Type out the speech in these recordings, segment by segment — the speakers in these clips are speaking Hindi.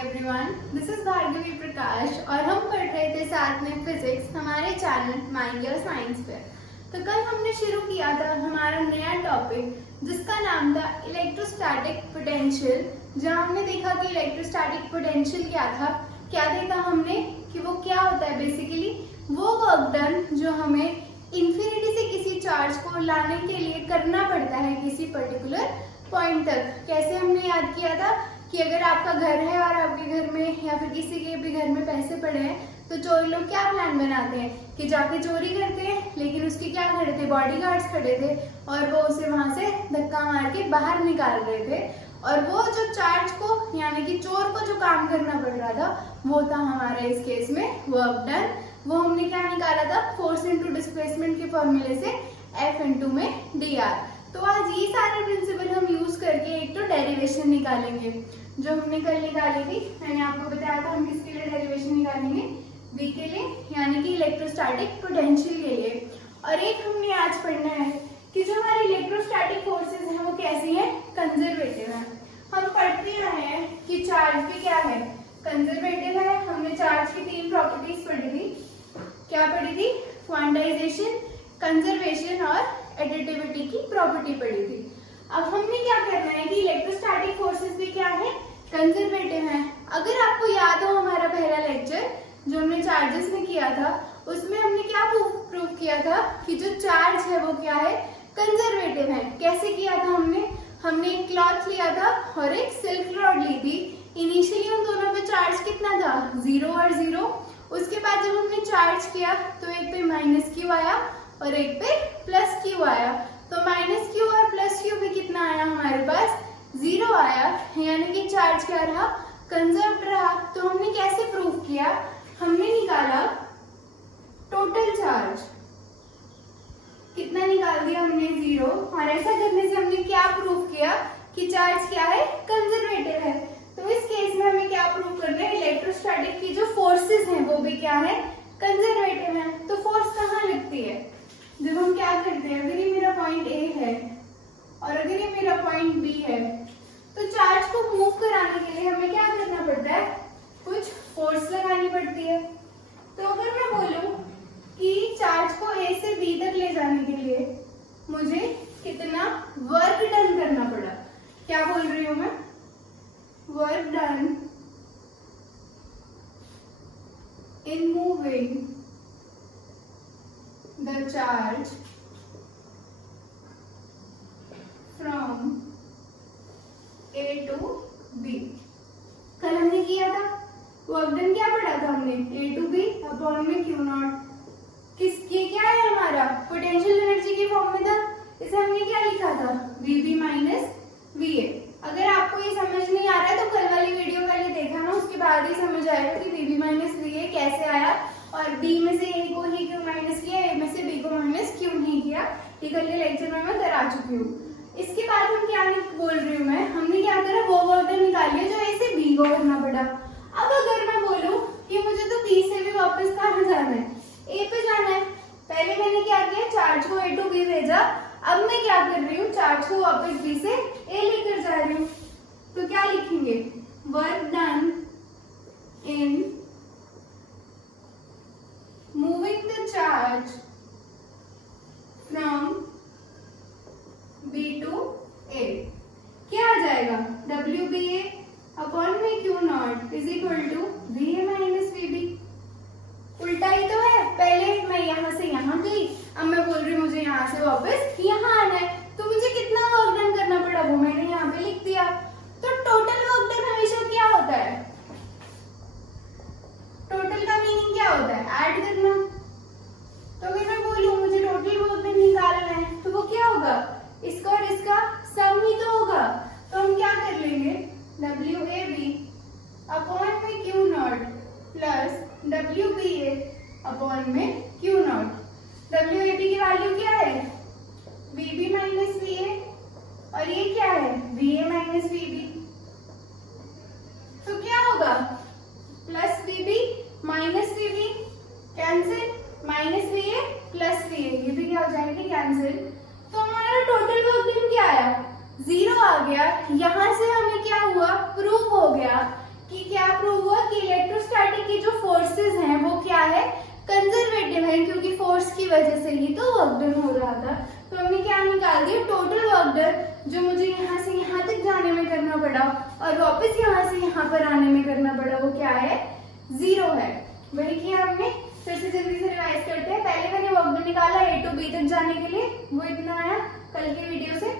एवरीवन, दिस इज भार्गवी प्रकाश और हम पढ़ रहे थे साथ में फिजिक्स हमारे चैनल माइंड योर साइंस पे। तो कल हमने शुरू किया था हमारा नया टॉपिक जिसका नाम था इलेक्ट्रोस्टैटिक पोटेंशियल, जहां हमने देखा कि इलेक्ट्रोस्टैटिक पोटेंशियल क्या देखा हमने कि वो क्या होता है। बेसिकली वो वर्क डन जो हमें इन्फिनिटी से किसी चार्ज को लाने के लिए करना पड़ता है किसी पर्टिकुलर पॉइंट तक। कैसे हमने याद किया था कि अगर आपका घर है और आपके घर में या फिर किसी के भी घर में पैसे पड़े हैं तो चोर लोग क्या प्लान बनाते हैं कि जाके चोरी करते हैं, लेकिन उसके क्या खड़े थे, बॉडीगार्ड्स खड़े थे और वो उसे वहां से धक्का मार के बाहर निकाल रहे थे। और वो जो चार्ज को यानी कि चोर को जो काम करना पड़ रहा था वो था हमारा इस केस में वर्क डन। वो हमने क्या निकाला था, फोर्स इनटू डिस्प्लेसमेंट के फॉर्मूले से F इनटू में dr। तो आज ये सारे प्रिंसिपल हम यूज करके एक तो डेरिवेशन निकालेंगे जो हमने कल निकाली थी। मैंने आपको बताया था हम किसके लिए डेरिवेशन निकालेंगे, V के लिए यानी कि इलेक्ट्रोस्टैटिक पोटेंशियल के लिए। और एक हमने आज पढ़ना है कि जो हमारी इलेक्ट्रोस्टैटिक फोर्सेस हैं वो कैसी हैं, कंजर्वेटिव है। हम पढ़ते रहे हैं कि चार्ज भी क्या है, कंजर्वेटिव है। हमने चार्ज की 3 प्रॉपर्टीज पढ़ी थी। क्या पढ़ी थी, क्वांटाइजेशन, कंजर्वेशन और एडिटिविटी की प्रॉपर्टी पढ़ी थी। अब हमने क्या करना है कि इलेक्ट्रोस्टैटिक फोर्सेस भी क्या है, कंजर्वेटिव है। अगर आपको याद हो हमारा पहला लेक्चर जो हमने चार्जेस में किया था उसमें हमने क्या प्रूव किया था कि जो चार्ज है वो क्या है, कंजर्वेटिव है। कैसे किया था हमने एक क्लॉथ लिया था और एक सिल्क रॉड ली थी। इनिशियली उन दोनों पे चार्ज कितना था, 0 और 0। उसके बाद जब हमने चार्ज किया तो एक पे माइनस क्यू आया और एक पे प्लस क्यू आया। तो माइनस क्यू और प्लस क्यू पे कितना आया, हमारे पास 0 आया, यानी कि चार्ज क्या रहा, कंजर्व्ड रहा। तो हमने कैसे प्रूव किया, हमने निकाला टोटल चार्ज, कितना निकाल दिया हमने, 0। और ऐसा करने से हमने क्या प्रूव किया कि चार्ज क्या है, कंजर्वेटिव है। तो इस केस में हमें क्या प्रूव करना है, इलेक्ट्रोस्टैटिक की जो फोर्सेस हैं वो भी क्या है, कंजर्वेटिव है। तो फोर्स कहाँ लगती है, जब हम क्या करते हैं, अगर ये मेरा पॉइंट A है और अगर ये मेरा पॉइंट B है तो चार्ज को मूव कराने के लिए हमें क्या करना पड़ता है, कुछ फोर्स लगानी पड़ती है। तो अगर मैं बोलूं कि चार्ज को A से B तक ले जाने के लिए मुझे कितना वर्क डन करना पड़ा, क्या बोल रही हूं मैं, work done in moving the charge from A to B। कल हमने किया था वर्क डन, क्या पढ़ा था हमने, A to B अपॉन में Q नॉट। ये क्या है, हमारा पोटेंशियल एनर्जी के फॉर्म में था। इसे हमने क्या लिखा था, VB माइनस VA। अगर आपको ये समझ नहीं आ रहा है तो कल वाली वीडियो पहले देखा ना, उसके बाद ही समझ आएगा कि VB माइनस VA कैसे आया और B में से A को ही क्यों माइनस किया, A में से B को माइनस क्यों नहीं किया। ये कल के लेक्चर में मैं करा चुकी हूँ। इसके बाद हम क्या बोल रही हूँ मैं, हमने क्या करा, वो वर्क डन निकाल लिया जो A से B को करना पड़ा। अब अगर मैं बोलूँ कि मुझे तो B से भी वापस कहाँ जाना है, A पे जाना है। पहले मैंने क्या किया, चार्ज को A to B भेजा। अब मैं क्या कर रही हूँ, चार्ज को वापस B से A लेकर जा रही हूँ। तो क्या लिखेंगे, work done in moving the charge from B to A। क्या आ जाएगा, WBA अपॉन में Q not is equal to VA minus VB। उल्टा ही तो है, पहले मैं यहाँ से यहाँ गई, अब मैं बोल रही हूँ मुझे यहाँ से वापस यहाँ आना है, तो मुझे कितना वर्क डन करना पड़ा वो मैंने यहाँ पे लिख दिया। तो टोटल वर्क डन हमेशा क्या होता है, टोटल का मीनिंग क्या होता है, ऐड करना। तो अगर मैं बोलूँ मुझे टोटल वर्क डन निकालना है तो वो क्या होगा, इसका और इसका सम ही तो होगा। तो हम क्या कर लेंगे, WAB अपॉन में Q not plus WBA upon में Q नॉट। WAB की वैल्यू क्या है, VB माइनस VA और ये क्या है, VA माइनस VB। तो क्या होगा, plus VB minus VB cancel, minus VA plus VA, ये भी क्या हो जाएगी, कैंसिल। तो हमारा टोटल वर्क डन क्या आया, 0 आ गया। यहाँ से हमें क्या हुआ, प्रूव हो गया कि क्या कंजर्वेटिव है क्योंकि फोर्स की वजह से ही तो वर्क डन हो रहा था। तो हमने क्या निकाल दिया, टोटल वर्क डन जो मुझे यहाँ से यहाँ तक जाने में करना पड़ा और वापस यहाँ से यहाँ पर आने में करना पड़ा, वो क्या है, 0 है। वही किया हमने। फिर से जल्दी से रिवाइज करते हैं। पहले मैंने वर्क डन निकाला A to B तक जाने के लिए, वो इतना आया कल के वीडियो से।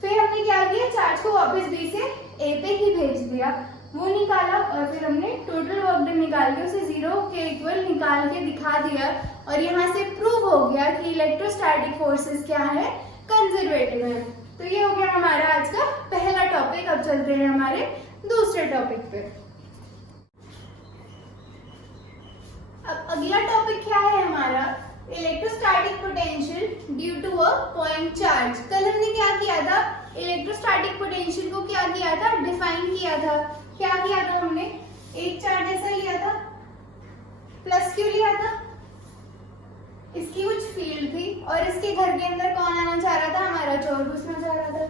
फिर हमने क्या किया, चार्ज को वापस B से A पे ही भेज दिया, वो निकाला। और फिर हमने टोटल वर्क डन निकाल के उसे 0 के इक्वल निकाल के दिखा दिया। और यहाँ से प्रूव हो गया कि इलेक्ट्रोस्टैटिक फोर्सेस क्या है, कंजर्वेटिव है। तो ये हो गया हमारा आज का पहला टॉपिक। अब चलते हैं हमारे दूसरे टॉपिक पे। अब अगला टॉपिक क्या है हमारा, electrostatic potential due to a point charge. कल हमने क्या किया था, इलेक्ट्रोस्टैटिक पोटेंशियल को क्या किया था, डिफाइन किया था। क्या किया था हमने, एक चार्ज ऐसा लिया था, प्लस क्यू लिया था, इसकी कुछ फील्ड थी और इसके घर के अंदर कौन आना चाह रहा था, हमारा चोर घुसना चाह रहा था।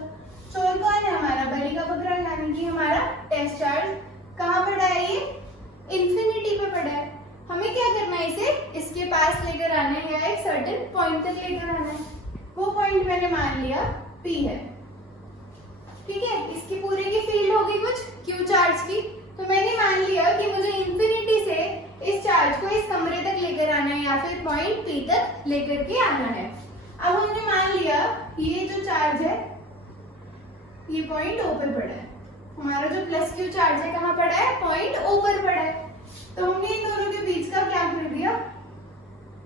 चोर कौन है, हमारा बली का बकरा, यानी कि हमारा टेस्ट चार्ज। कहाँ पड़ा है ये, इंफिनिटी पे पड़ा है। हमें क्या करना है, इसे इसके पास लेकर आना है या एक सर्टेन पॉइंट तक लेकर आना है। वो पॉइंट मैंने मान लिया P है, ठीक है। इसकी पूरे की फील्ड होगी कुछ Q चार्ज की, तो मैंने मान लिया कि मुझे इंफिनिटी से इस चार्ज को इस कमरे तक लेकर आना है या फिर पॉइंट P तक लेकर के आना है। अब हमने मान लिया ये जो चार्ज है ये पॉइंट O पे पड़ा है, हमारा जो प्लस Q चार्ज है कहाँ पड़ा है, पॉइंट O पर पड़ा है। तो हमने इन दोनों के बीच का क्या कर दिया,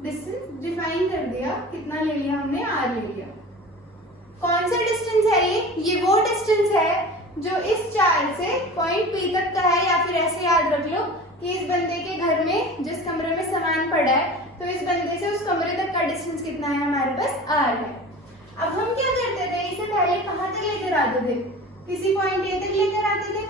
डिस्टेंस डिफाइन कर दिया। कितना ले लिया हमने, R ले लिया। कौन सा डिस्टेंस है ये वो डिस्टेंस है जो इस चार्ज से पॉइंट P तक का है। या फिर ऐसे याद रख लो कि इस बंदे के घर में जिस कमरे में सामान पड़ा है, तो इस बंदे से उस कमरे तक का डिस्टेंस कितना है, हमारे पास R है। अब हम क्या करते थे, इसे पहले कहाँ तक लेकर आते थे, किसी पॉइंट A तक लेकर आते थे।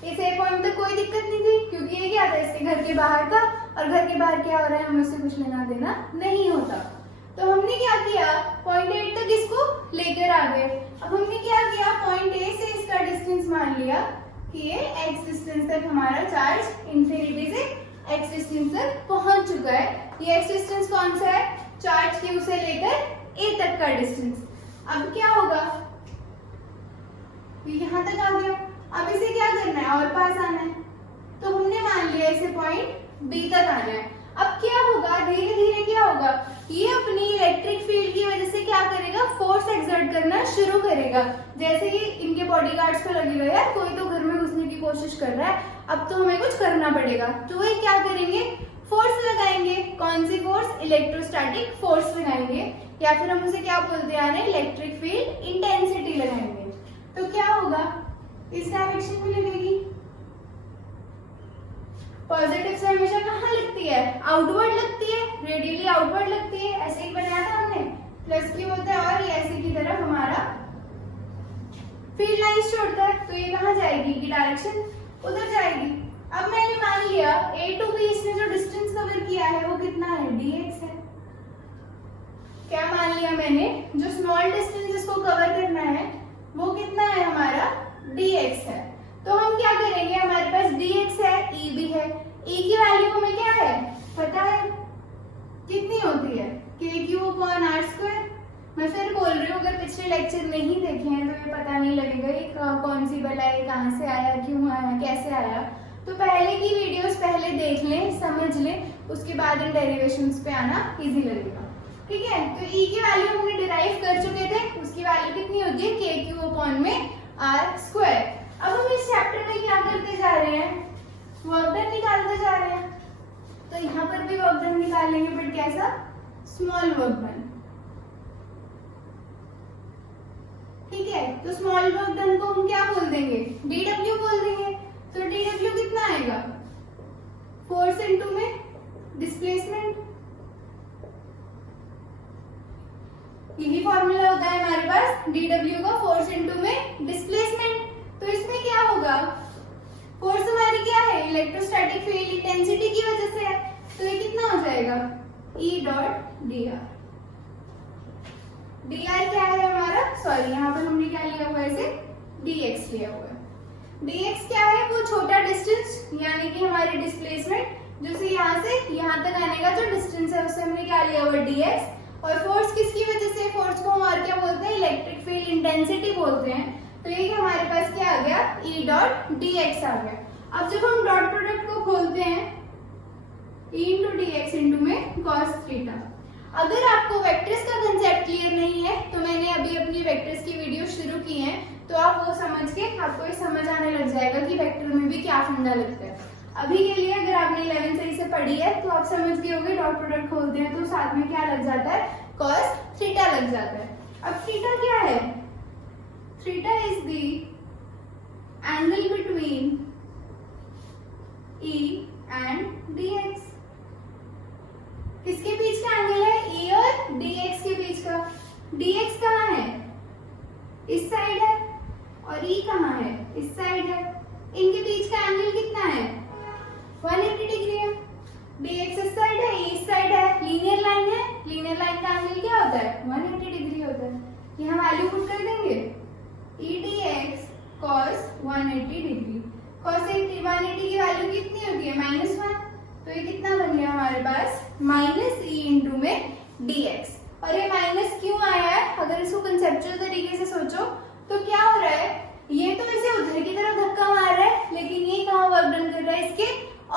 इस A पॉइंट तक कोई दिक्कत नहीं थी क्योंकि ये क्या था, इसके घर के बाहर का, और घर के बाहर क्या हो रहा है, हमें उससे कुछ लेना देना नहीं होता। तो हमने क्या किया, पॉइंट A तक इसको लेकर आ गए। अब हमने क्या किया, पॉइंट A से इसका डिस्टेंस मान लिया कि ये x डिस्टेंस तक हमारा चार्ज इंफिनिटी से x डिस्टेंस तक पहुंच चुका है। ये x डिस्टेंस कौन सा है, चार्ज Q से लेकर A तक का डिस्टेंस। अब क्या होगा, यहाँ तक आ गया। अब इसे क्या करना है, और पास आना है। तो हमने मान लिया इसे पॉइंट B तक आना है। अब क्या होगा, धीरे धीरे क्या होगा, ये अपनी इलेक्ट्रिक फील्ड की वजह से क्या करेगा, फोर्स एक्सर्ट करना शुरू करेगा। जैसे कि इनके बॉडीगार्ड्स को लगेगा यार कोई तो घर में घुसने की कोशिश कर रहा है, अब तो हमें कुछ करना पड़ेगा। तो वे क्या करेंगे, फोर्स लगाएंगे। कौन सी फोर्स, इलेक्ट्रोस्टैटिक फोर्स लगाएंगे, या फिर हम उसे क्या बोलते हैं, इलेक्ट्रिक फील्ड इंटेंसिटी लगाएंगे। तो क्या होगा, इस डायरेक्शन में लगेगी। पॉजिटिव से हमेशा कहाँ लगती है, आउटवर्ड लगती है, रेडियली आउटवर्ड लगती है। ऐसे ही बनाया था हमने, प्लस Q होता है और ये ऐसे की तरफ हमारा फील्ड लाइंस छोड़ता है। तो ये कहाँ जाएगी, की डायरेक्शन उधर जाएगी। अब मैंने मान लिया A to B इसने जो डिस्टेंस कवर किया है वो कितना है, dx है। क्या मान लिया मैंने, जो स्मॉल डिस्टेंस जिसको कवर करना है वो कितना है, हमारा dx है। तो हम क्या करेंगे, हमारे पास dx है, E भी है। E की वैल्यू हमें क्या है पता है, कितनी होती है, kq/r²। मैं फिर बोल रही हूँ, अगर पिछले लेक्चर नहीं देखे हैं तो ये पता नहीं लगेगा ये कौन सी बल है, कहाँ से आया, क्यों आया, कैसे आया। तो पहले की वीडियोस पहले देख लें, समझ लें, उसके बाद इन डेरिवेशंस पे आना इजी लगेगा, ठीक है। तो E की वैल्यू हमने डिराइव कर चुके थे, उसकी वैल्यू कितनी होती है, kq/r²। अब हम इस चैप्टर में क्या करते जा रहे हैं, वर्क डन निकालते जा रहे हैं। तो यहाँ पर भी वर्क डन निकालेंगे, बट कैसा, स्मॉल वर्क डन, ठीक है। तो स्मॉल वर्क डन को हम क्या बोल देंगे, dw बोल देंगे। तो dw कितना आएगा, फोर्स इनटू में डिस्प्लेसमेंट, यही फॉर्मूला होता है हमारे पास, dw का फोर्स इनटू में डिस्प्लेसमेंट। तो इसमें क्या होगा, फोर्स हमारी क्या है, इलेक्ट्रोस्टैटिक फील्ड इंटेंसिटी की वजह से है। तो ये कितना हो जाएगा, E डॉट dr। dr क्या है हमारा, सॉरी यहाँ पर हमने क्या लिया हुआ है, इसे dx लिया हुआ है। dx क्या है, वो छोटा डिस्टेंस यानी कि हमारी डिस्प्लेसमेंट जो से यहाँ तक आने का जो डिस्टेंस है उससे हमने क्या लिया हुआ dx। और फोर्स किसकी वजह से, फोर्स को हम और क्या बोलते हैं, इलेक्ट्रिक फील्ड इंटेंसिटी बोलते हैं। तो ये हमारे पास क्या आ गया, E डॉट dx आ गया। अब जब हम डॉट प्रोडक्ट को खोलते हैं E into D x into में cos थीटा। अगर आपको वेक्टर्स का कंसेप्ट क्लियर नहीं है तो मैंने अभी अपनी वेक्टर्स की वीडियो शुरू की है, तो आप वो समझ के आपको ये समझ आने लग जाएगा कि वेक्टर में भी क्या फंडा लगता है। अभी के लिए अगर आपने 11 सही से पढ़ी है तो आप समझ गए होंगे डॉट प्रोडक्ट खोलते हैं तो साथ में क्या लग जाता है, cos थीटा लग जाता है। अब थीटा क्या है, theta is the angle between E and dx। किसके बीच का एंगल है, E और dx के बीच का। dx कहाँ है, इस साइड है, और E कहाँ है, इस साइड है। इनके बीच का एंगल कितना है, 180 डिग्री है। dx इस साइड है, E इस साइड है, लीनियर लाइन है, लीनियर लाइन का एंगल क्या होता है, 180 डिग्री होता है। यहाँ वैल्यू पुट कर देंगे, E dx cos 180 degree. cos 180 की वैल्यू कितनी होती है, -1। तो ये कितना बन गया हमारे पास, -e इंटू में dx। और ये माइनस क्यों आया है, अगर इसको कंसेप्चुअल तरीके से सोचो तो क्या हो रहा है, ये तो इसे उधर की तरफ धक्का मार रहा है, लेकिन ये कहाँ वर्क डन कर रहा है, इसके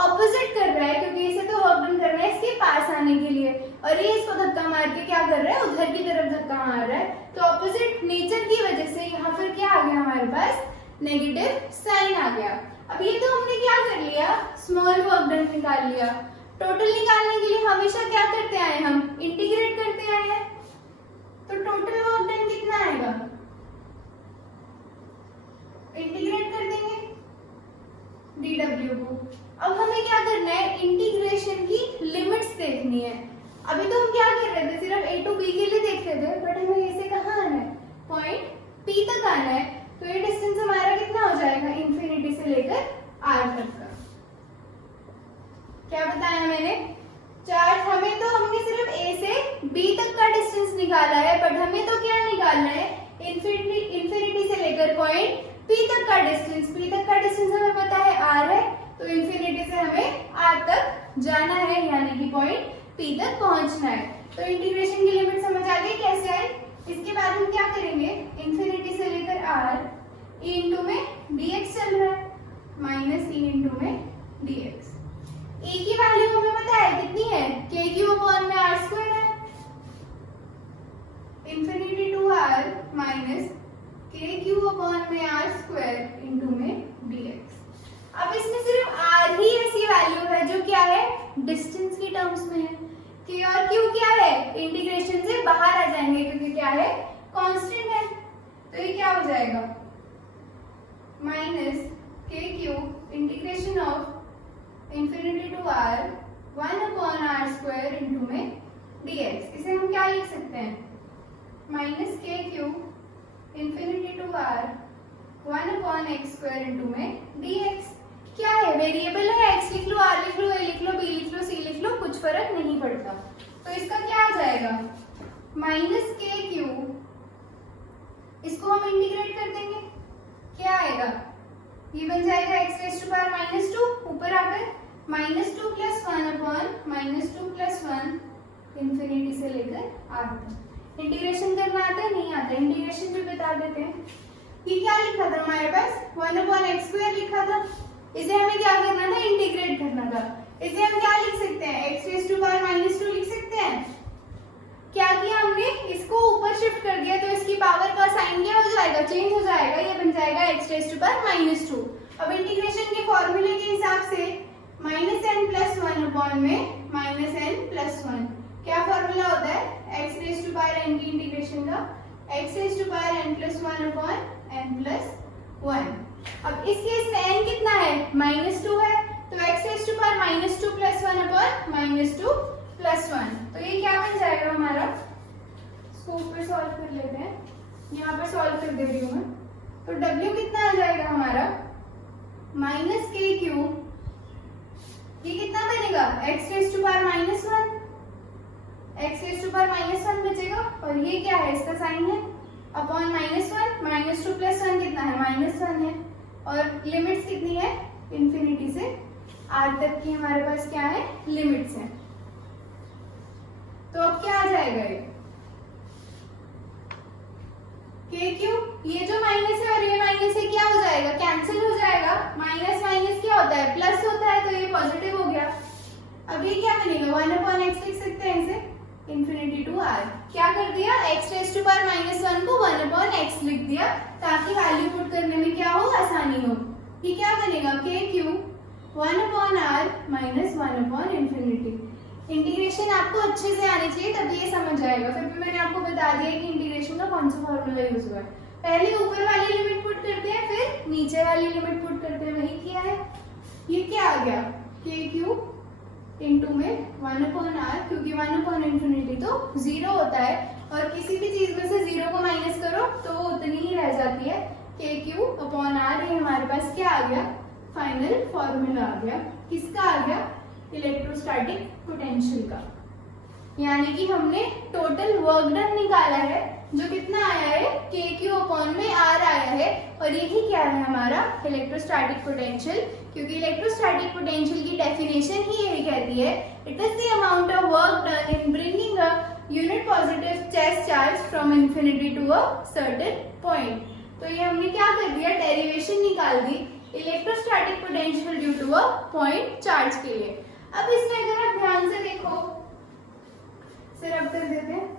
ऑपोजिट कर रहा है, क्योंकि इसे तो वर्क डन करना है इसके पास आने के लिए, और ये इसको धक्का मार के क्या कर रहा है, उधर की तरफ धक्का मार रहा है। तो ऑपोजिट नेचर की वजह से यहाँ पर क्या आ गया हमारे पास, नेगेटिव साइन आ गया। अब ये तो हमने क्या कर लिया, स्मॉल वर्क डन निकाल लिया। टोटल निकालने के लिए हमेशा क्या करते आए, हम इंटीग्रेट करते आए हैं। तो टोटल वर्क डन कितना आएगा, इंटीग्रेट कर देंगे dw को। अब हमें क्या करना है, इंटीग्रेशन की लिमिट्स देखनी है। अभी तो हम क्या कर रहे थे, सिर्फ a टू b के लिए देख रहे थे, बट हमें इसे कहाँ आना है, पॉइंट P तक आना है। तो ये डिस्टेंस हमारा कितना हो जाएगा, इंफिनिटी से लेकर r तक का। क्या बताया मैंने, चार्ज हमें तो हमने सिर्फ a से b तक का डिस्टेंस निकाला है, बट हमें तो क्या निकालना है, इंफिनिटी से लेकर पॉइंट P तक का डिस्टेंस। P तक का डिस्टेंस हमें पता है r है, तो इंफिनिटी से हमें r तक जाना है, यानी कि पॉइंट P तक पहुंचना है। तो इंटीग्रेशन की लिमिट समझ आ गई कैसे आई। इसके बाद हम क्या करेंगे, इंफिनिटी से लेकर r, e इंटू में dx चल रहा है, माइनस e इंटू में dx। e की वैल्यू हमें पता है कितनी है, k क्यूब अपॉन में r स्क्वायर है, infinity to r minus k cube upon में r स्क्वायर इंटू में dx। अब इसमें सिर्फ r ही ऐसी वैल्यू है जो क्या है, डिस्टेंस की टर्म्स में है। k और q क्या है, इंटीग्रेशन से बाहर आ जाएंगे, क्योंकि क्या है, कांस्टेंट है। तो ये क्या हो जाएगा, minus k cube integration of infinity to r 1 upon r square into में dx। इसे हम क्या लिख सकते हैं, minus k cube infinity to r 1 upon x square into में dx। क्या है, वेरिएबल है, x लिख लो, r लिख लो, a लिख लो, b लिख लो, c लिख लो, कुछ फर्क नहीं पड़ता। तो इसका क्या आ जाएगा, माइनस k क्यूब, इसको हम इंटीग्रेट कर देंगे, क्या आएगा, ये बन जाएगा x रेज़ टू पावर -2, ऊपर आकर -2 प्लस 1 अपॉन -2 प्लस 1 इंफिनिटी से लेकर r तक। इंटीग्रेशन करना आता है, नहीं आता, इंटीग्रेशन भी बता देते हैं। ये क्या लिखा था हमारे पास, 1 अपॉन x स्क्वायर लिखा था, इसे हमें क्या करना था, इंटीग्रेट करना था। इसे हम क्या लिख सकते हैं, x रेज़ टू पावर -2 लिख सकते हैं। क्या किया हमने, इसको ऊपर शिफ्ट कर दिया, तो इसकी पावर का साइन क्या हो जाएगा, चेंज हो जाएगा, ये बन जाएगा x रेज़ टू पावर -2। अब इंटीग्रेशन के फॉर्मूले के हिसाब से -n प्लस 1 अपॉन में -n प्लस 1, क्या फॉर्मूला होता है, x raise to power n की इंटीग्रेशन का, x raise to power n plus 1 upon n plus 1। अब इस केस में n कितना है, -2 है, तो x raise to power -2 plus 1 upon -2 plus 1। तो ये क्या बन जाएगा हमारा, इसको ऊपर सॉल्व कर लेते हैं, यहाँ पर सॉल्व कर दे रही हूँ मैं। तो w कितना आ जाएगा हमारा, माइनस k क्यूब, ये कितना बनेगा, x raise to power -1, x raise to power -1 बचेगा, और ये क्या है, इसका साइन है, अपॉन -1, -2 प्लस 1 कितना है, -1 है, और लिमिट्स कितनी है, इंफिनिटी से आर तक की हमारे पास क्या है, लिमिट्स है। तो अब क्या आ जाएगा ये के क्यू, ये जो माइनस है और ये माइनस है क्या हो जाएगा, कैंसिल हो जाएगा। माइनस माइनस क्या होता है, प्लस होता है, तो ये पॉजिटिव हो गया। अब ये क्या बनेगा, 1/x लिख सकते हैं इसे, इन्फिनिटी टू आर। क्या कर दिया, x रेज़ टू पावर -1 को 1/x लिख दिया ताकि वैल्यू पुट करने में क्या हो, आसानी हो। ये क्या बनेगा, के Q 1/r minus 1/infinity। Integration आपको अच्छे से आनी चाहिए तभी ये समझ आएगा। फिर भी मैंने आपको बता दिया कि इंटीग्रेशन का कौन सा फॉर्मूला यूज हुआ है। पहले ऊपर वाली लिमिट पुट करते हैं, फिर नीचे वाली लिमिट पुट करते हैं, वही किया है। ये क्या आ गया, के क्यू इंटू में 1/r, क्योंकि 1/infinity तो 0 होता है और किसी भी चीज में से 0 को माइनस करो तो वो उतनी ही रह जाती है। के क्यू अपॉन आर, ये हमारे पास क्या आ गया, फाइनल फॉर्मूला आ गया। किसका आ गया, इलेक्ट्रोस्टैटिक पोटेंशियल का। यानी कि हमने टोटल वर्क डन निकाला है जो कितना आया है, के क्यू अपॉन में आर आया है, और यही क्या है हमारा इलेक्ट्रोस्टैटिक पोटेंशियल। क्योंकि इलेक्ट्रोस्टैटिक पोटेंशियल की डेफिनेशन ही यही कहती है, it is the amount of work done in bringing a unit positive chest charge from infinity to a certain point. तो ये हमने क्या कर दिया, डेरिवेशन निकाल दी electrostatic potential due to a point charge के लिए। अब इसमें अगर आप ध्यान से देखो, सिर अब कर देते हैं,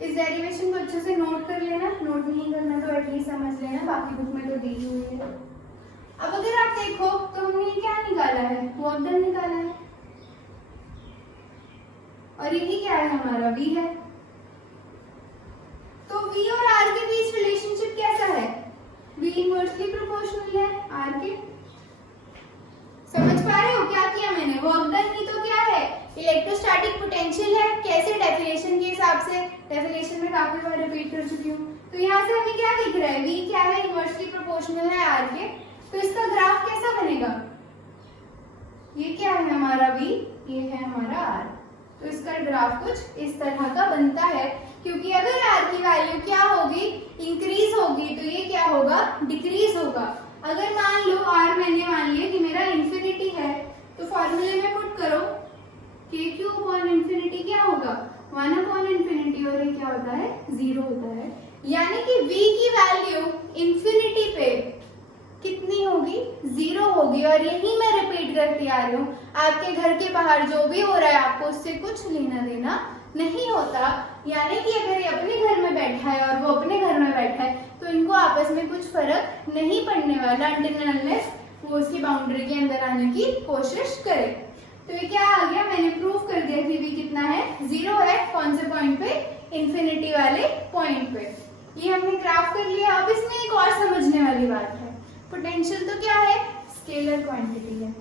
इस डेरिवेशन को अच्छे से नोट कर लेना, नोट नहीं करना तो एटलीस्ट समझ लेना, बाकी बुक में तो दी हुई है। अब अगर आप देखो तो हमने क्या निकाला है, वर्क डन निकाला है, और यही क्या है हमारा v है। तो v और r के बीच रिलेशनशिप कैसा है, v इनवर्सली प्रोपोर्शनल है r के। समझ पा रहे हो क्या किया मैंने, वर्क डन ही तो क्या है, इलेक्ट्रोस्टैटिक पोटेंशियल है। कैसे, डेफिनेशन के हिसाब से, डेफिनेशन में काफी बार रिपीट कर चुकी हूँ। तो यहाँ से हमें क्या दिख रहा है, v क्या है, इनवर्सली प्रोपोर्शनल है r के। तो इसका ग्राफ कैसा बनेगा, ये क्या है हमारा v, ये है हमारा r। तो इसका ग्राफ कुछ इस तरह का बनता है, क्योंकि अगर r की वैल्यू क्या होगी, इंक्रीज होगी, तो ये क्या होगा, डिक्रीज होगा। अगर मान लो r मैंने मान लिया कि मेरा इन्फिनिटी है, तो फॉर्मूले में पुट करो, के क्यू अपॉन इन्फिनिटी क्या होगा, 1/infinity, और ये क्या होता है, 0 होता है। यानी कि v की वैल्यू इन्फिनिटी पे कितनी होगी, 0 होगी। और यही मैं रिपीट करती आ रही हूँ, आपके घर के बाहर जो भी हो रहा है आपको उससे कुछ लेना देना नहीं होता। यानी कि अगर ये अपने घर में बैठा है और वो अपने घर में बैठा है तो इनको आपस में कुछ फर्क नहीं पड़ने वाला, अनटिल अनलेस वो उसकी बाउंड्री के अंदर आने की कोशिश करे। तो ये क्या आ गया, मैंने प्रूफ कर दिया कि v कितना है, 0 है। कौन से पॉइंट पे, इन्फिनिटी वाले पॉइंट पे। ये हमने ग्राफ कर लिया। अब इसमें एक और समझने वाली बात है, पोटेंशियल तो क्या है, स्केलर क्वांटिटी है।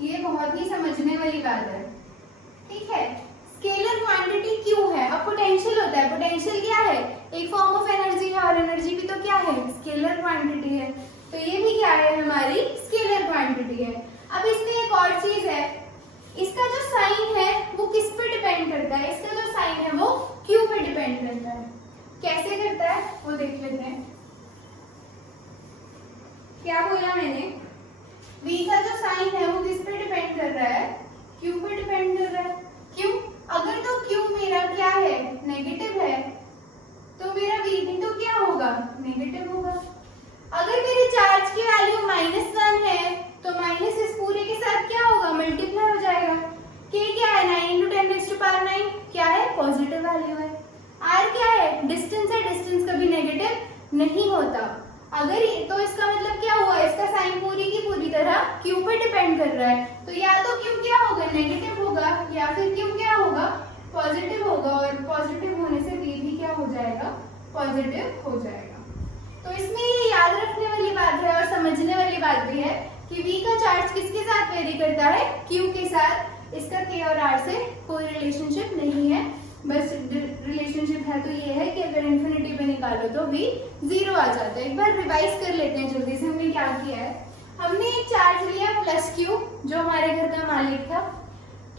ये बहुत ही समझने वाली बात है, ठीक है। स्केलर क्वांटिटी क्यों है, अब पोटेंशियल होता है, पोटेंशियल क्या है, एक फॉर्म ऑफ एनर्जी है, और एनर्जी भी तो क्या है, स्केलर क्वांटिटी है। तो ये भी क्या है, हमारी स्केलर क्वांटिटी है। अब इसमें एक और चीज है, इसका जो साइन है वो किस पे डिपेंड करता है, इसका जो साइन है वो क्यू पे डिपेंड करता है। कैसे करता है वो देख लेते हैं। क्या बोला मैंने, v का जो साइन है वो किस पे डिपेंड कर रहा है, q पे डिपेंड कर रहा है। क्यों, अगर तो q मेरा क्या है, नेगेटिव है, तो मेरा v भी तो क्या होगा, नेगेटिव होगा। अगर मेरे चार्ज की वैल्यू -1 है तो माइनस इस पूरे के साथ क्या होगा, मल्टीप्लाई हो जाएगा। k क्या है, 9 × 10⁻⁹ क्या है, पॉजिटिव वैल्यू है। r क्या है, डिस्टेंस है, डिस्टेंस कभी नेगेटिव नहीं होता। अगर तो इसका मतलब क्या हुआ, इसका साइन पूरी की पूरी तरह q पे डिपेंड कर रहा है। तो या तो q क्या होगा, नेगेटिव होगा, या फिर q क्या होगा, पॉजिटिव होगा। और पॉजिटिव होने से v भी क्या हो जाएगा, पॉजिटिव हो जाएगा। तो इसमें ये याद रखने वाली बात है और समझने वाली बात भी है कि v का चार्ज किसके साथ वेरी करता है, q के साथ। इसका k और r से कोई रिलेशनशिप नहीं है, बस रिलेशनशिप है तो ये है कि अगर इन्फिनिटी पे निकालो तो v 0 आ जाता है। एक बार रिवाइज कर लेते हैं जल्दी से, हमने क्या किया है। हमने एक चार्ज लिया +q जो हमारे घर का मालिक था।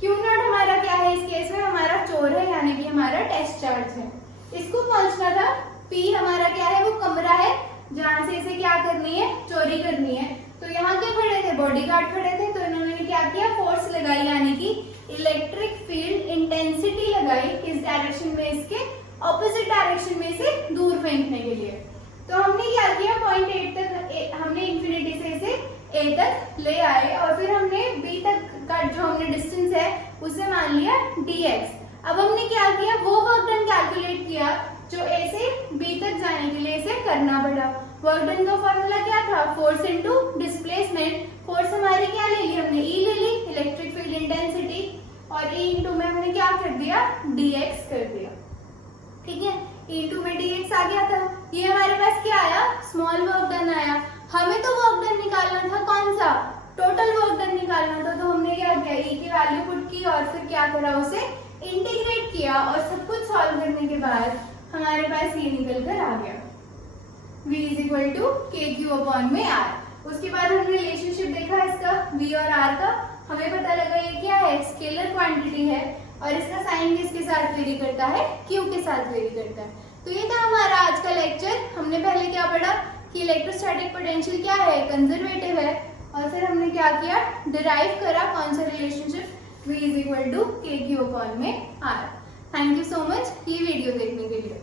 q0 हमारा क्या है, इस केस में हमारा चोर है, यानी कि हमारा टेस्ट चार्ज है। इसको पहुंचना था, p हमारा क्या है, वो कमरा है जहाँ से इसे क्या करनी है, चोरी करनी है। तो यहाँ क्या खड़े थे, बॉडीगार्ड खड़े थे, तो इन्होंने क्या किया, फोर्स लगाई, यानी कि इलेक्ट्रिक फील्ड इंटेंसिटी लगाई किस डायरेक्शन में, इसके ऑपोजिट डायरेक्शन में इसे दूर फेंकने के लिए। तो हमने क्या किया, पॉइंट ए तक हमने इंफिनिटी से इसे ए तक ले आए और फिर हमने बी तक का जो हमने डिस्टेंस है उसे मान लिया dx। अब हमने क्या किया, वो वर्क डन कैलकुलेट किया जो ए से बी तक जाने के लिए इसे करना पड़ा। वर्क डन का फॉर्मूला क्या था, फोर्स इनटू डिस्प्लेसमेंट। फोर्स हमारी क्या ले ली हमने, ई ले ली, इलेक्ट्रिक फील्ड इंटेंसिटी, और ई इंटू में हमने क्या कर दिया, dx कर दिया। ठीक है, इंटू में dx आ गया था। ये हमारे पास क्या आया, स्मॉल वर्क डन आया। हमें तो वर्क डन निकालना था, कौन सा, टोटल वर्क डन निकालना था। तो हमने क्या किया, ई की वैल्यू पुट की और फिर क्या करा, उसे इंटीग्रेट किया और सब कुछ सॉल्व करने के बाद हमारे पास ये निकल कर आ गया, v is equal to k q upon में r। उसके बाद हमने रिलेशनशिप देखा इसका v और r का। हमें पता लगा ये क्या है, स्केलर क्वांटिटी है और इसका साइन किसके साथ वेरी करता है, q के साथ वेरी करता है। तो ये था हमारा आज का लेक्चर। हमने पहले क्या पढ़ा कि इलेक्ट्रोस्टैटिक पोटेंशियल क्या है, कंजर्वेटिव है, और फिर हमने क्या किया, डिराइव करा कौन सा relationship, v is equal to k q upon में r। Thank you so much ये वीडियो देखने के लिए।